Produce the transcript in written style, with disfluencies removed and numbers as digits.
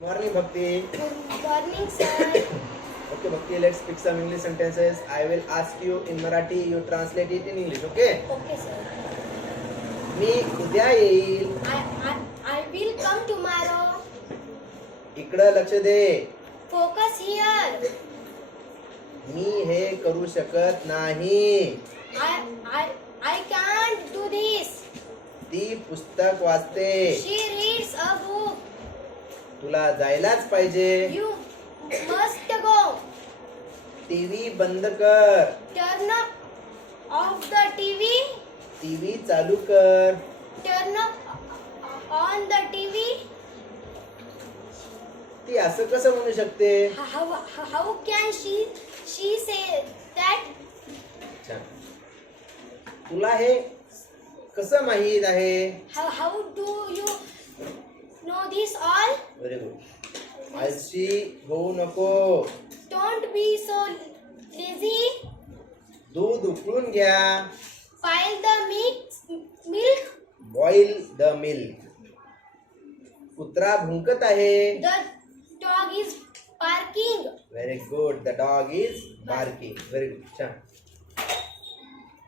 Morning, Bhakti. Good morning, sir. Okay, Bhakti, let's speak some English sentences. I will ask you in Marathi, you translate it in English, okay? Okay, sir. मी उद्या येईल. I will come tomorrow. इकडं लक्ष दे. Focus here. मी हे करू शकत नाही. I can't do this. ती पुस्तक वाचते. She reads a book. तुला जायलाच पाहिजे. You must go. टीव्ही बंद कर. Turn off the TV. TV चालू कर. Turn on the TV. ती असं कसं म्हणू शकते? How can she say that? छान. तुला हे कसं माहित आहे? How do you know this all? Very good. आळशी होऊ नको. Don't be so lazy. दूध उकळून घ्या. Boil the milk. Boil the milk. कुत्रा भुंकत आहे. The dog is barking. Very good. The dog is barking. Very good. छान.